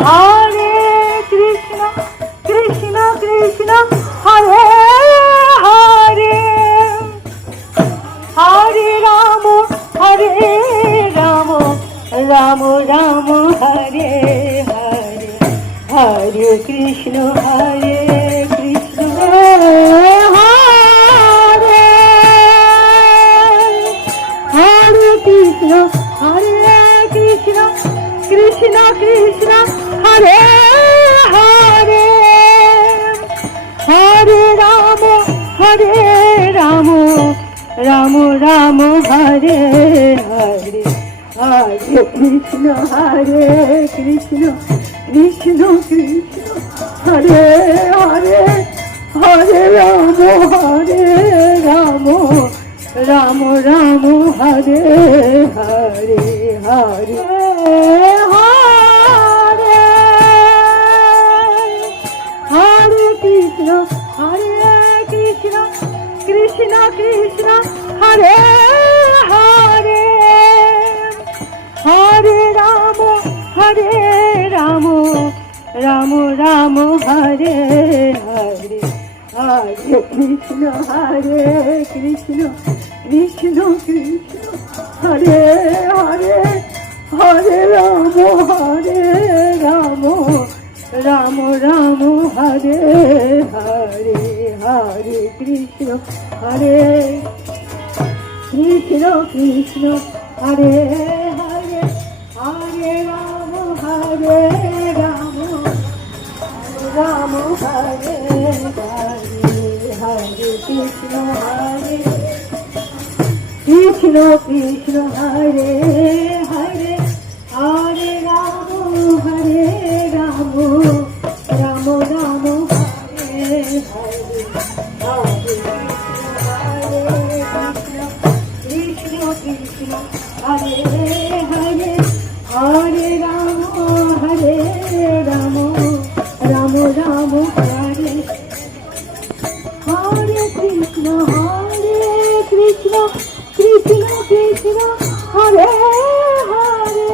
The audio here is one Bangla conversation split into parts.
Hare Krishna Krishna Krishna Hare Hare Hare Ram Ram Ram Hare Hare Hare Krishna Hare Krishna Hare Krishna Krishna Krishna Hare Hare Hare Ram Ram Ram Hare Hare Hare Krishna Krishna Krishna Krishna Hare Hare Hare Ram Ram Ram Ram Hare Hare Hare Hare Hare Krishna Krishna Krishna Krishna Hare Hare Hare Ram Ram Ram Hare Hare Hare Krishna Krishna Krishna Krishna Hare Hare Hare Ram Ram Ram Hare Hare Hare Krishna Krishna Krishna Hare Hare Hare Ram Ram Hare Hare Hare Krishna Krishna Krishna Hare Hare Hare Ram Ram Ram Hare Hare Hare Krishna Krishna Hare Hare Hare Ram Ram Ram Hare Hare Krishna Krishna Krishna Hare Hare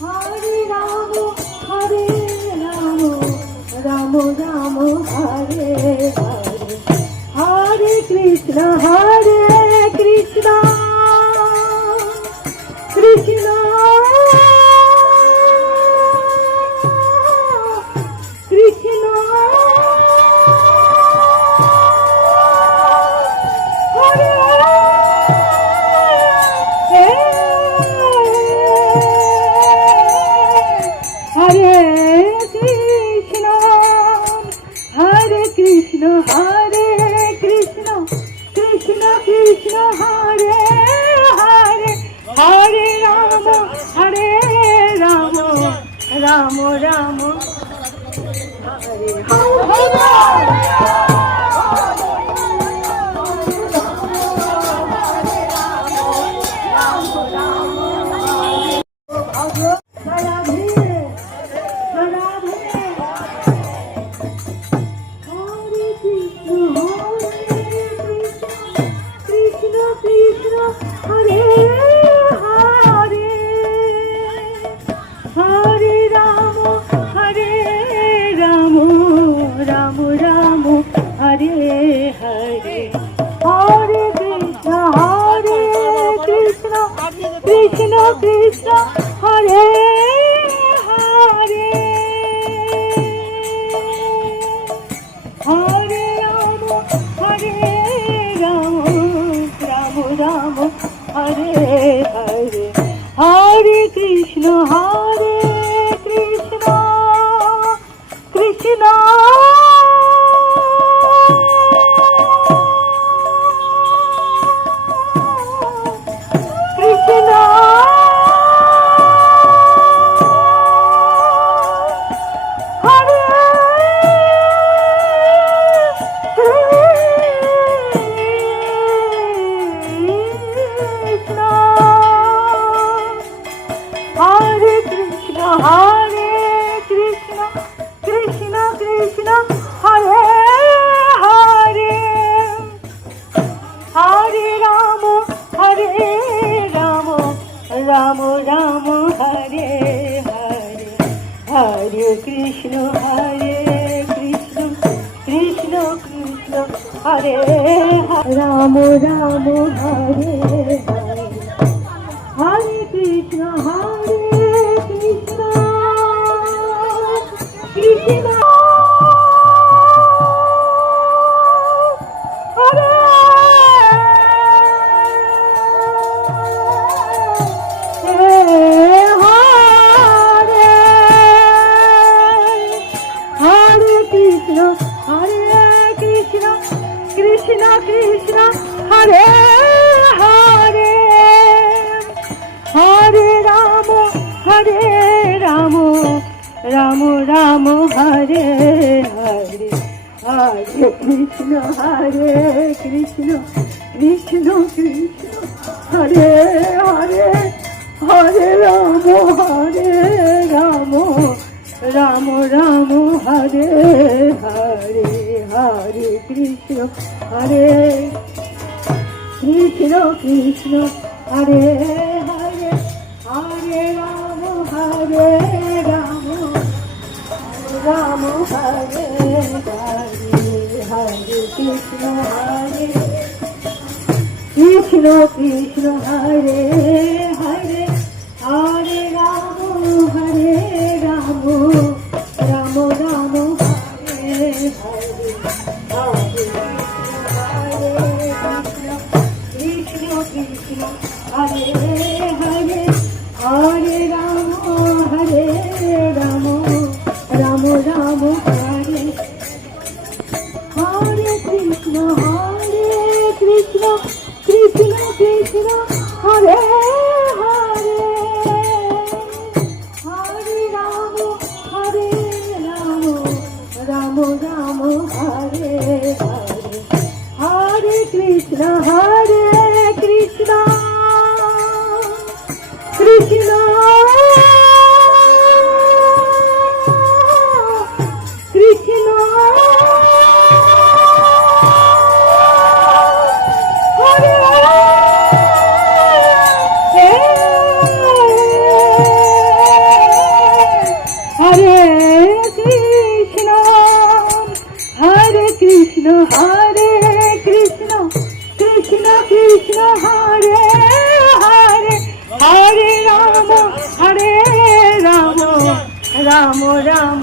Hare Ram Ram Hare Hare Hare Krishna Krishna Krishna Krishna Hare Hare Krishna Krishna Krishna Krishna Hare Hare Hare Ram Ram Ram Hare Krishna Krishna Hare Hare Hare Ram Ram Ram Hare Hare Hare Krishna Krishna Krishna Ram Ram Hare Hare Krishna Krishna Krishna Hare Hare Ram Ram Hare Hare Hare Krishna Krishna Krishna Hare Krishna Krishna Hare Hare Hare Ram Ram Ram Hare Hare Hare Krishna Krishna Krishna Krishna Hare Hare Hare Ram Ram Ram Hare Hare Hare Krishna Krishna Krishna Hare Hare Hare Ram Ram Hare Hare Hare Krishna Krishna Krishna Hare Hare Hare Ram Ram Ram Hare Hare Hare Krishna Krishna Hare Hare Hare Ram Ram Ram Hare Hare Krishna Krishna Krishna Hare Hare Hare Ram Ram Hare Hare Hare Krishna Krishna Krishna Krishna Hare Hare Krishna Hare Krishna Krishna Krishna Hare Hare Hare Ram Ram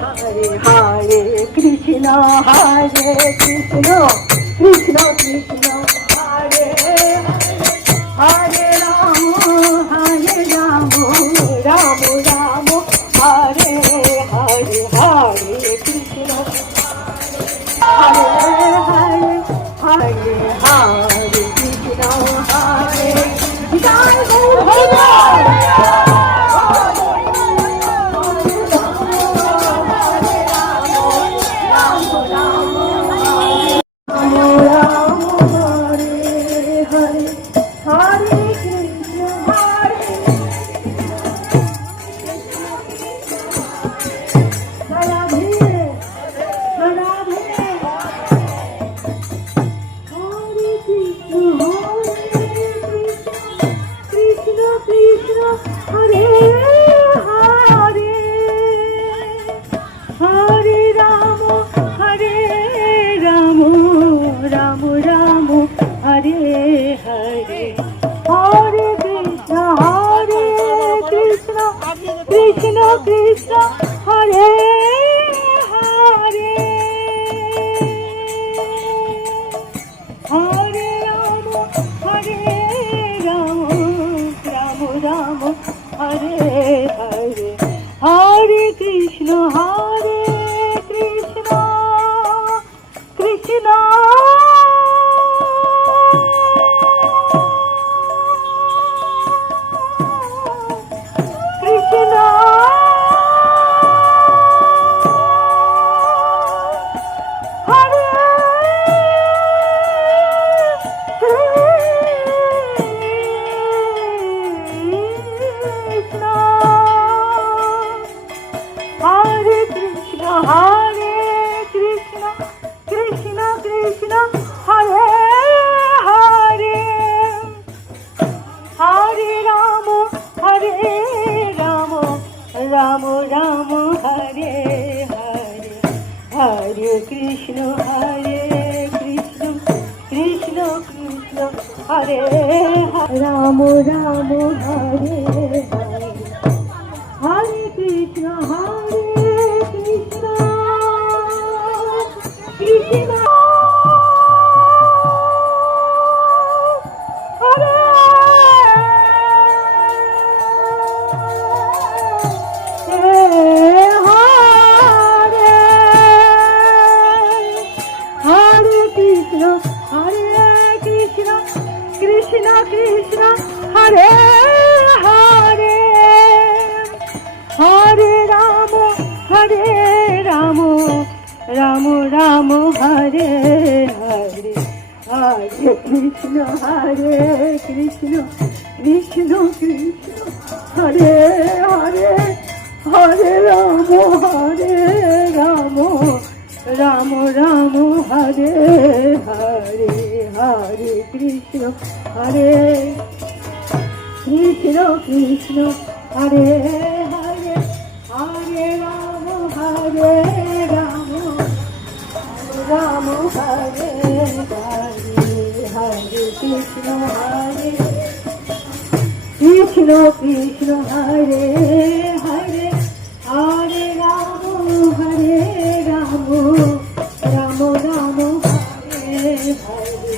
Hare Hare Krishna Krishna Krishna Krishna Hare Hare Ram Ram Hare Hare Hare Krishna Hare Hare Hare Hare Krishna Hare Joy Krishna Krishna Hare Hare Hare Ram Ram Hare Hare Hare Krishna Krishna Krishna Krishna Ram Ram Hare Hare Hare Krishna Krishna Krishna Krishna Hare Hare Ram Ram Hare Hare Hare Krishna Krishna Krishna Hare Krishna Krishna Hare Hare Hare Ram Ram Ram Hare Hare Hare Krishna Krishna Krishna Krishna Hare Hare Hare Ram Ram Ram Hare Hare Hare Krishna Krishna Krishna Hare Hare Hare Ram Ram Hare Hare Hare Krishna Krishna Krishna Hare Hare Hare Ram Ram Ram Hare Hare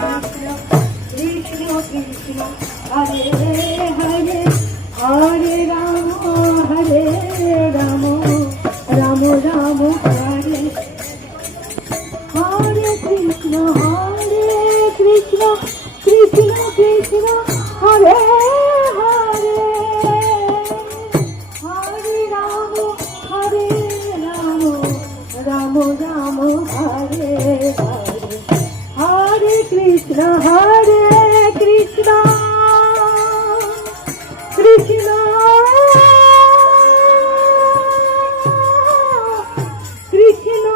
Hare Krishna Krishna Hare Hare Hare Ram Ram Ram Hare Hare Krishna Krishna Krishna Hare Hare Hare Ram Ram Hare Hare Hare Krishna Krishna Krishna Krishna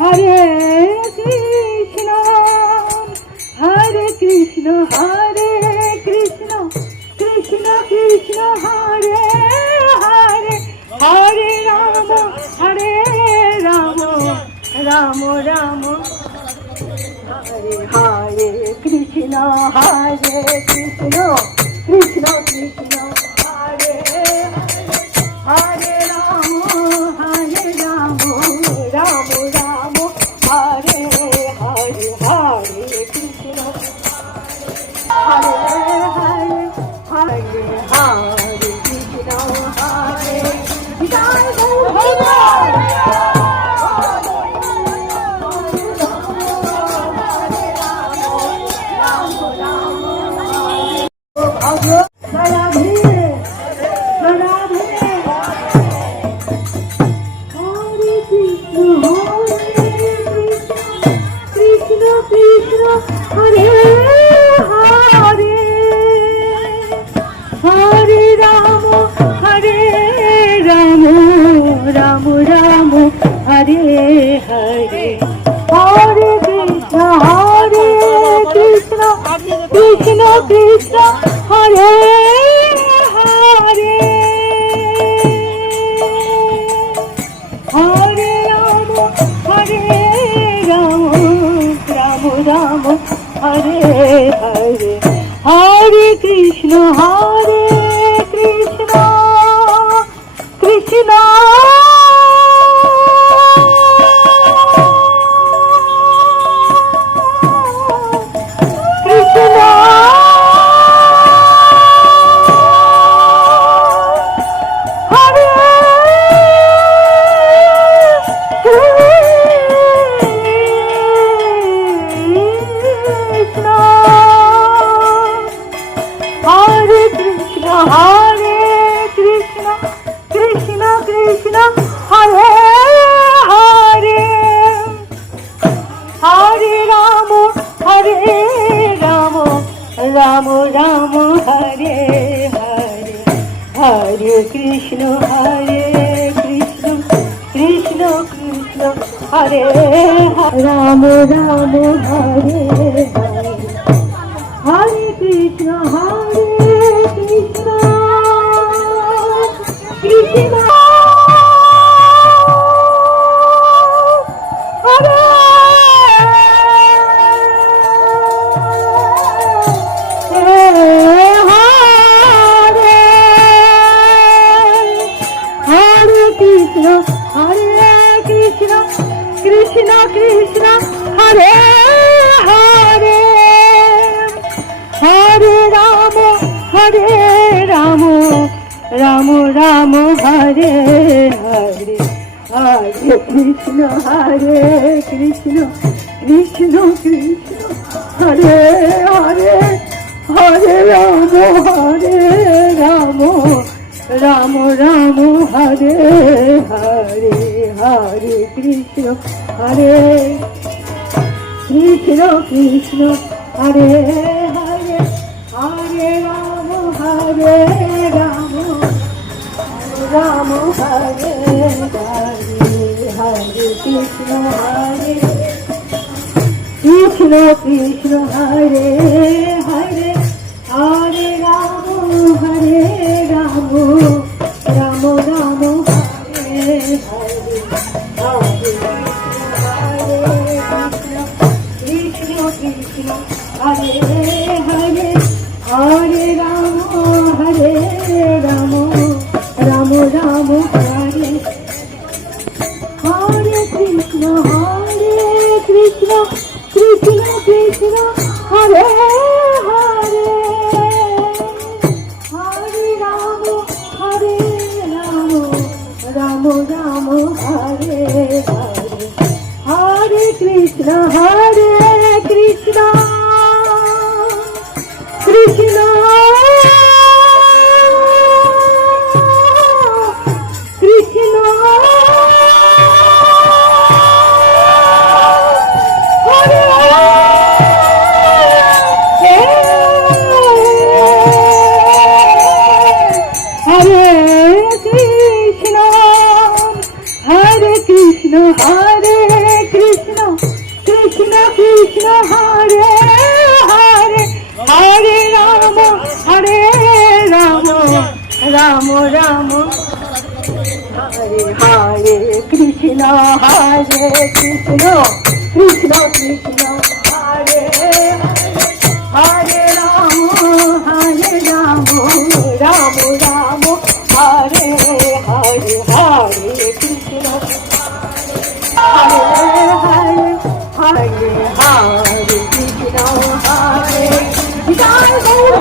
Hare Hare Krishna Hare Krishna Krishna Krishna Hare Hare Hare Ram Ram Hare Hare Krishna Krishna Krishna Krishna Hare Hare Ram Ram Hare Hare Hare Krishna Hare Hare Hare Hare Krishna Hare Joy Krishna Hare Hare Hare Ram Ram Hare Hare Hare Krishna Krishna Krishna Hare Hare Hare Ram Ram Hare Hare Hare Krishna Krishna Krishna Ram Hare Hare Hare Krishna Krishna Krishna Hare Hare Ram Ram Hare Hare Hare Krishna Krishna Krishna Hare Krishna Krishna Hare Hare Hare Ram Ram Ram Hare Hare Hare Krishna Krishna Krishna Krishna Hare Hare Hare Ram Ram Ram Hare Hare Hare Krishna Krishna Krishna Hare Hare Hare Ram Ram Hare Hare Hare Krishna Krishna Krishna Hare Hare Hare Ram Ram Ram Ram Hare Hare Hare Krishna Krishna Hare Hare Hare Ram Ram Ram Ram Hare Hare Krishna Krishna Krishna Hare Hare Hare Ram Ram Ram Hare Hare Hare Krishna Krishna Krishna Krishna Hare Hare Krishna Krishna Krishna Hare Hare Hare Ram Ram Ram Hare Hare Krishna Krishna Krishna Krishna Hare Hare Ram Ram Ram Ram Hare Hare Hare Krishna Hare Hare Hare Hare Krishna Hare Joy Gour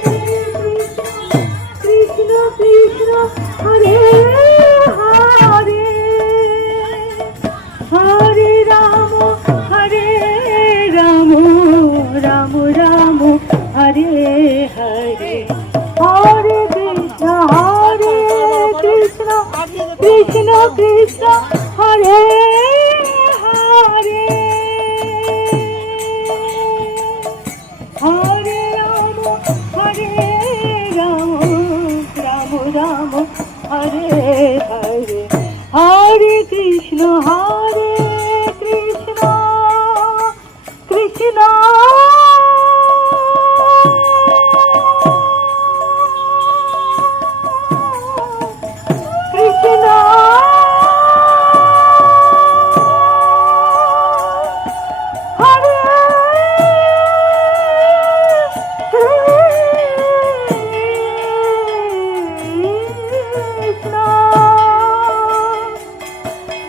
Krishna Krishna Hare Hare Hare Ram Ram Ram Hare Hare Hare Krishna Krishna Krishna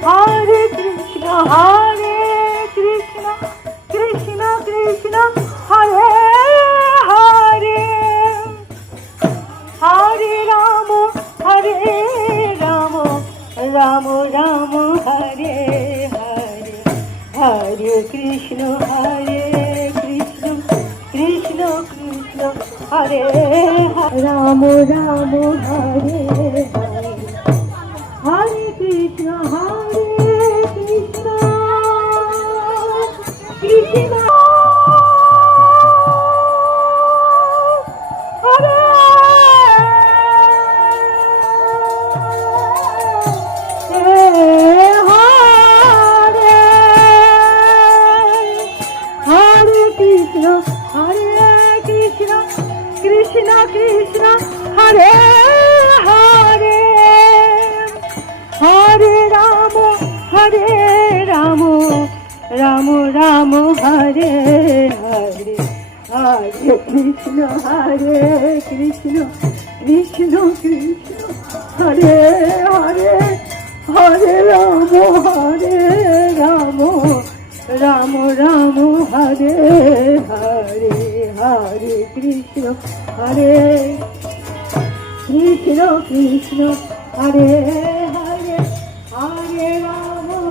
Hare Krishna Krishna Krishna Krishna Hare Hare Ram Ram Hare Hare Hare Krishna Krishna Hare Krishna Krishna Hare Hare Hare Ram Ram Ram Hare Hare Hare Krishna Krishna Krishna Krishna Hare Hare Hare Ram Ram Ram Hare Hare Hare Krishna Krishna Hare Hare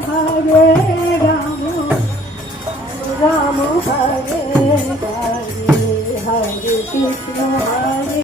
Hare Ram Ram Hare Hare Hare Krishna Hare